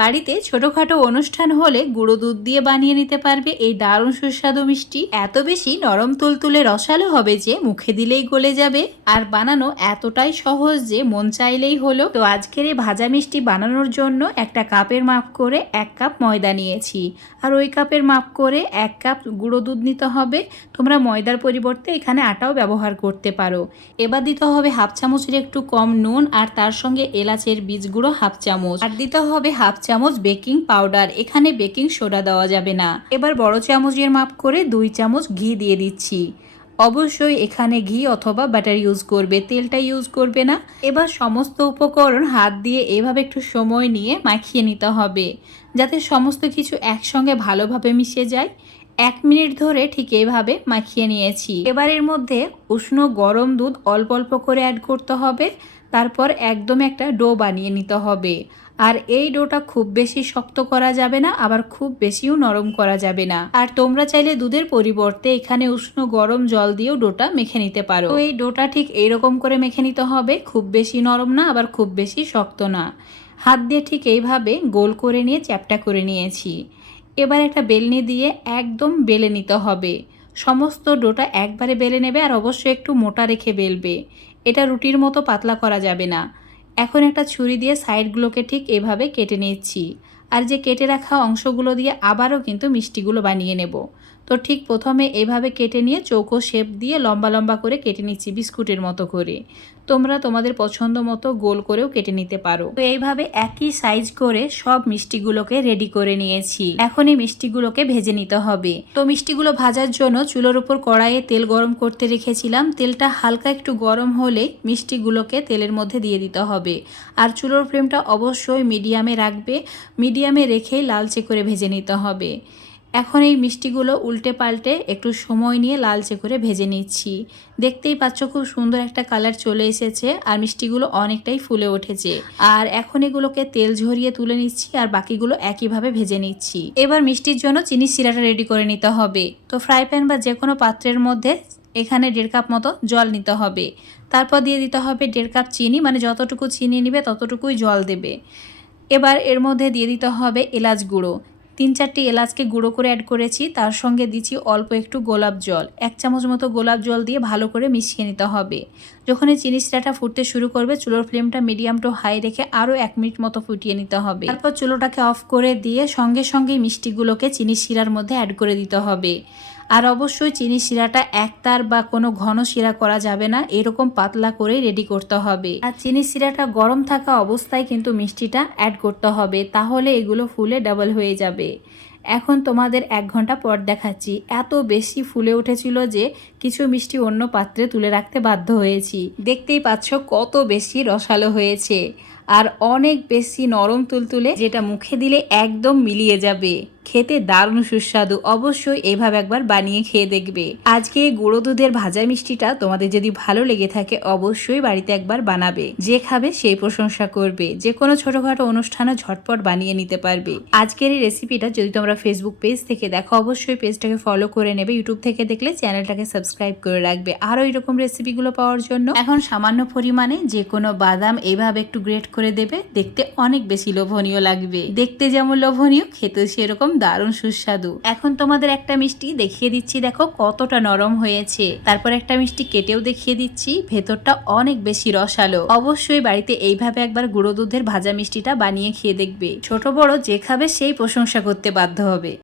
বাড়িতে ছোটখাটো অনুষ্ঠান হলে গুঁড়ো দুধ দিয়ে বানিয়ে নিতে পারবে। এই দারুণ সুস্বাদু মিষ্টি। এত বেশি নরম তুলতুলে রসালো হবে যে মুখে দিলেই গলে যাবে। আর বানানো এতটাই সহজ যে মন চাইলেই হলো। তো আজকের এই ভাজা মিষ্টি বানানোর জন্য একটা কাপের মাপ করে এক কাপ ময়দা নিয়েছি। আর ওই কাপের মাপ করে এক কাপ গুঁড়ো দুধ নিতে হবে। তোমরা ময়দার পরিবর্তে এখানে আটাও ব্যবহার করতে পারো। এবার দিতে হবে হাফ চামচের একটু কম নুন আর তার সঙ্গে এলাচের বীজ গুঁড়ো হাফ চামচ। আর দিতে হবে হাফ চামচ বেকিং পাউডার, এখানে বেকিং সোডা দেওয়া যাবে না। এবার বড় চামচের মাপ করে দুই চামচ ঘি দিয়ে দিচ্ছি। অবশ্যই এখানে ঘি অথবা বাটার ইউজ করবে, তেলটা ইউজ করবে না। এবার সমস্ত উপকরণ হাত দিয়ে এভাবে একটু সময় নিয়ে মাখিয়ে নিতে হবে, যাতে সমস্ত কিছু একসঙ্গে ভালোভাবে মিশে যায়। এক মিনিট ধরে ঠিক এইভাবে মাখিয়ে নিয়েছি। এবার এর মধ্যে উষ্ণ গরম দুধ অল্প অল্প করে অ্যাড করতে হবে। তারপর একদম একটা ডো বানিয়ে নিতে হবে। আর এই ডোটা খুব বেশি শক্ত করা যাবে না, আবার খুব বেশিও নরম করা যাবে না। আর তোমরা চাইলে দুধের পরিবর্তে এখানে উষ্ণ গরম জল দিয়েও ডোটা মেখে নিতে পারো। এই ডোটা ঠিক এইরকম করে মেখে নিতে হবে, খুব বেশি নরম না, আবার খুব বেশি শক্ত না। হাত দিয়ে ঠিক এইভাবে গোল করে নিয়ে চ্যাপটা করে নিয়েছি। এবার একটা বেলনি দিয়ে একদম বেলে নিতে হবে। সমস্ত ডোটা একবারে বেলে নেবে আর অবশ্যই একটু মোটা রেখে বেলবে। এটা রুটির মতো পাতলা করা যাবে না। এখন একটা ছুরি দিয়ে সাইডগুলোকে ঠিক এভাবে কেটে নিচ্ছি। আর যে কেটে রাখা অংশগুলো দিয়ে আবারও কিন্তু মিষ্টিগুলো বানিয়ে নেব। তো ঠিক প্রথমে এভাবে কেটে নিয়ে চৌকো শেপ দিয়ে লম্বা লম্বা করে কেটে নিচ্ছি বিস্কুটের মতো করে। তোমরা তোমাদের পছন্দ মতো গোল করেও কেটে নিতে পারো। তো এইভাবে একই সাইজ করে সব মিষ্টিগুলোকে রেডি করে নিয়েছি। এখন এই মিষ্টিগুলোকে ভেজে নিতে হবে। তো মিষ্টিগুলো ভাজার জন্য চুলোর উপর কড়াইয়ে তেল গরম করতে রেখেছিলাম। তেলটা হালকা একটু গরম হলে মিষ্টিগুলোকে তেলের মধ্যে দিয়ে দিতে হবে। আর চুলোর ফ্লেমটা অবশ্যই মিডিয়ামে রাখবে। মিডিয়ামে রেখেই লালচে করে ভেজে নিতে হবে। এখন এই মিষ্টিগুলো উল্টে পাল্টে একটু সময় নিয়ে লালচে করে ভেজে নিচ্ছি। দেখতেই পাচ্ছ খুব সুন্দর একটা কালার চলে এসেছে আর মিষ্টিগুলো অনেকটাই ফুলে উঠেছে। আর এখন এগুলোকে তেল ঝরিয়ে তুলে নিচ্ছি আর বাকিগুলো একইভাবে ভেজে নিচ্ছি। এবার মিষ্টির জন্য চিনি সিরাটা রেডি করে নিতে হবে। তো ফ্রাই প্যান বা যে কোনো পাত্রের মধ্যে এখানে দেড় কাপ মতো জল নিতে হবে। তারপর দিয়ে দিতে হবে দেড় কাপ চিনি মানে যতটুকু চিনি নিবে ততটুকুই জল দেবে। এবার এর মধ্যে দিয়ে দিতে হবে এলাচ গুঁড়ো। তিন চারটি এলাচকে গুঁড়ো করে অ্যাড করেছি, তার সঙ্গে দিচ্ছি অল্প একটু গোলাপ জল। এক চামচ মতো গোলাপ জল দিয়ে ভালো করে মিশিয়ে নিতে হবে। যখনই চিনি চিরাটা ফুটতে শুরু করবে, চুলোর ফ্লেমটা মিডিয়াম টু হাই রেখে আরও এক মিনিট মতো ফুটিয়ে নিতে হবে। তারপর চুলোটাকে অফ করে দিয়ে সঙ্গে সঙ্গে মিষ্টিগুলোকে চিনি শিরার মধ্যে অ্যাড করে দিতে হবে। আর অবশ্যই চিনি শিরাটা একতার বা কোনো ঘন শিরা করা যাবে না, এরকম পাতলা করে রেডি করতে হবে। আর চিনি শিরাটা গরম থাকা অবস্থায় কিন্তু মিষ্টিটা অ্যাড করতে হবে, তাহলে এগুলো ফুলে ডাবল হয়ে যাবে। এখন তোমাদের এক ঘণ্টা পর দেখাচ্ছি। এত বেশি ফুলে উঠেছিল যে কিছু মিষ্টি অন্য পাত্রে তুলে রাখতে বাধ্য হয়েছি। দেখতেই পাচ্ছ কত বেশি রসালো হয়েছে। আর অনেক বেশি নরম তুলতুলে যেটা মুখে দিলে একদম মিলিয়ে যাবে। খেতে দারুণ সুস্বাদু। অবশ্যই এভাবে একবার বানিয়ে খেয়ে দেখবে। আজকে গুঁড়ো দুধের ভাজা মিষ্টিটা তোমাদের যদি ভালো লেগে থাকে, অবশ্যই বাড়িতে একবার বানাবে। যে খাবে সেই প্রশংসা করবে। যে কোনো ছোটখাটো অনুষ্ঠানে ঝটপট বানিয়ে নিতে পারবে। আজকের এই রেসিপিটা যদি তোমরা ফেসবুক পেজ থেকে দেখো, অবশ্যই পেজটাকে ফলো করে নেবে। ইউটিউব থেকে দেখলে চ্যানেলটাকে সাবস্ক্রাইব করে রাখবে। আরও এরকম রেসিপিগুলো পাওয়ার জন্য এখন সামান্য পরিমাণে যে কোনো বাদাম এইভাবে একটু গ্রেট করে দেবে। দেখতে অনেক বেশি লোভনীয় লাগবে। দেখতে যেমন লোভনীয় খেতে সেরকম দারুণ সুস্বাদু। এখন তোমাদের একটা মিষ্টি দেখিয়ে দিচ্ছি, দেখো কতটা নরম হয়েছে। তারপর একটা মিষ্টি কেটেও দেখিয়ে দিচ্ছি, ভেতরটা অনেক বেশি রসালো। অবশ্যই বাড়িতে এইভাবে একবার গুঁড়ো দুধের ভাজা মিষ্টিটা বানিয়ে খেয়ে দেখবে। ছোট বড় যে খাবে সেই প্রশংসা করতে বাধ্য হবে।